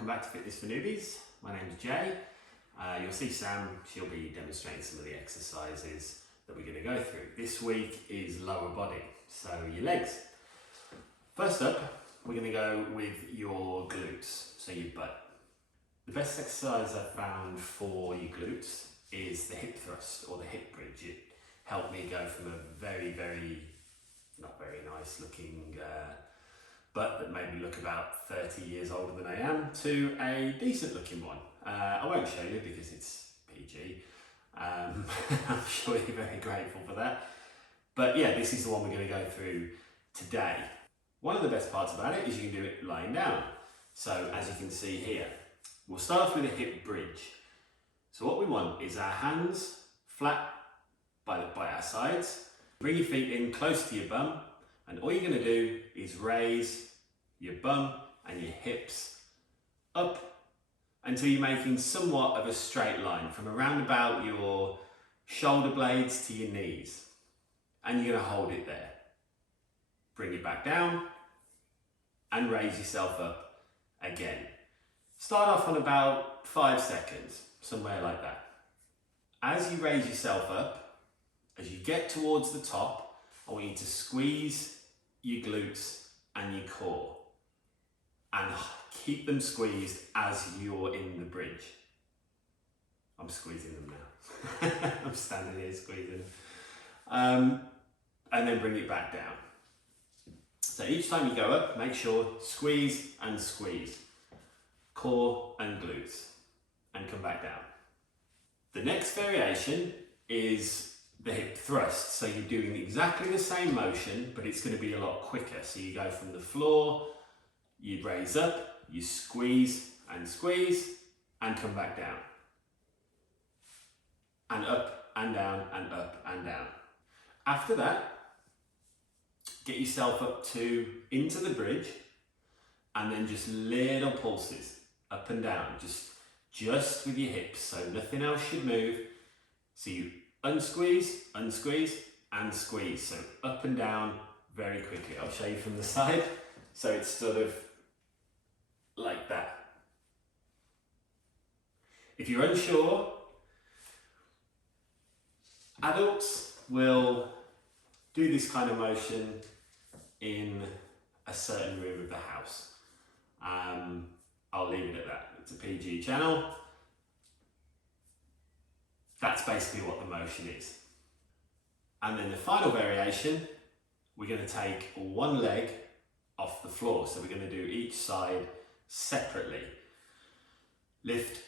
welcome back to Fitness for Newbies. My name's Jay. You'll see Sam, she'll be demonstrating some of the exercises that we're going to go through. This week is lower body, so your legs. First up, we're going to go with your glutes, so your butt. The best exercise I've found for your glutes is the hip thrust or the hip bridge. It helped me go from a very, not very nice looking butt that made me look about 30 years older than I am to a decent looking one. I won't show you because it's PG. I'm sure you're very grateful for that. But yeah, this is the one we're going to go through today. One of the best parts about it is you can do it lying down. So as you can see here, we'll start off with a hip bridge. So what we want is our hands flat by our sides. Bring your feet in close to your bum, and all you're going to do is raise your bum and your hips up until you're making somewhat of a straight line from around about your shoulder blades to your knees. And you're going to hold it there. Bring it back down and raise yourself up again. Start off on about 5 seconds, somewhere like that. As you raise yourself up, as you get towards the top, I want you to squeeze your glutes and your core and keep them squeezed as you're in the bridge. I'm squeezing them now. I'm standing here squeezing them. And then bring it back down. So each time you go up, make sure squeeze and squeeze. Core and glutes. And come back down. The next variation is the hip thrust. So you're doing exactly the same motion, but it's going to be a lot quicker. So you go from the floor, you raise up, you squeeze and come back down. And up and down and up and down. After that, get yourself up into the bridge and then just little pulses up and down, just with your hips, so nothing else should move. So you unsqueeze, unsqueeze, and squeeze. So up and down very quickly. I'll show you from the side. So it's sort of like that. If you're unsure, adults will do this kind of motion in a certain room of the house. I'll leave it at that. It's a PG channel. That's basically what the motion is. And then the final variation, we're going to take one leg off the floor. So we're going to do each side separately. Lift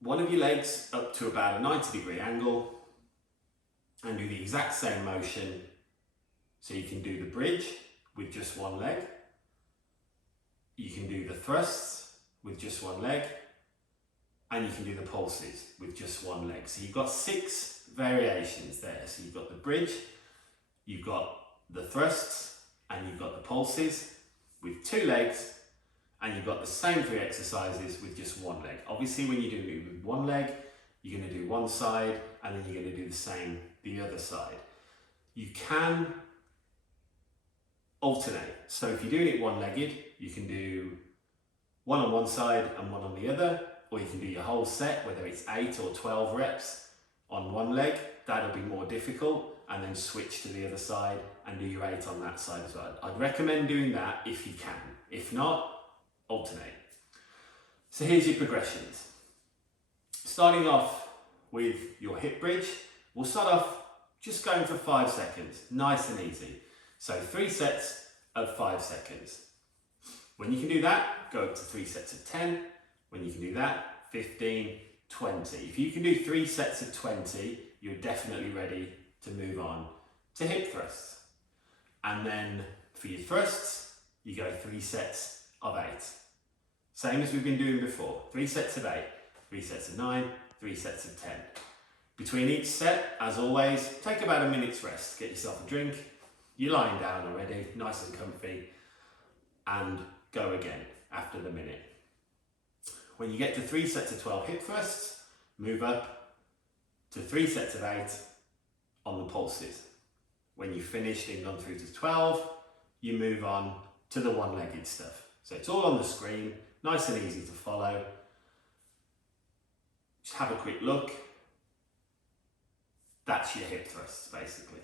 one of your legs up to about a 90-degree angle and do the exact same motion. So you can do the bridge with just one leg. You can do the thrusts with just one leg. And you can do the pulses with just one leg. So you've got 6 variations there. So you've got the bridge, you've got the thrusts, and you've got the pulses with 2 legs, and you've got the same 3 exercises with just one leg. Obviously, when you do it with one leg, you're going to do one side, and then you're going to do the same the other side. You can alternate. So if you're doing it one-legged, you can do one on one side and one on the other, or you can do your whole set, whether it's 8 or 12 reps on one leg. That'll be more difficult, and then switch to the other side and do your 8 on that side as well. I'd recommend doing that if you can. If not, alternate. So here's your progressions. Starting off with your hip bridge, we'll start off just going for 5 seconds, nice and easy. So 3 sets of 5 seconds. When you can do that, go up to 3 sets of 10. When you can do that, 15, 20. If you can do 3 sets of 20, you're definitely ready to move on to hip thrusts. And then for your thrusts, you go 3 sets of 8. Same as we've been doing before. 3 sets of 8, 3 sets of 9, 3 sets of 10. Between each set, as always, take about a minute's rest. Get yourself a drink. You're lying down already, nice and comfy. And go again after the minute. When you get to 3 sets of 12 hip thrusts, move up to 3 sets of 8 on the pulses. When you've finished and gone through to 12, you move on to the one-legged stuff. So it's all on the screen, Nice and easy to follow. Just have a quick look. That's your hip thrusts, basically.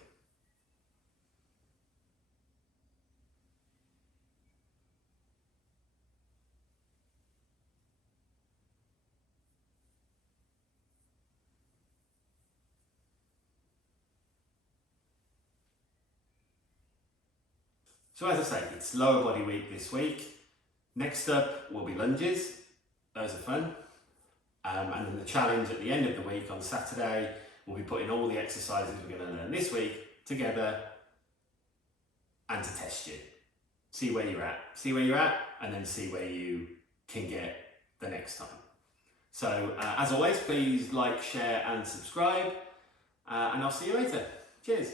So as I say, it's lower body week this week. Next up will be lunges. Those are fun. And then the challenge at the end of the week on Saturday, we'll be putting all the exercises we're going to learn this week together and to test you. See where you're at. See where you're at, and then see where you can get the next time. So as always, please like, share and subscribe, and I'll see you later. Cheers.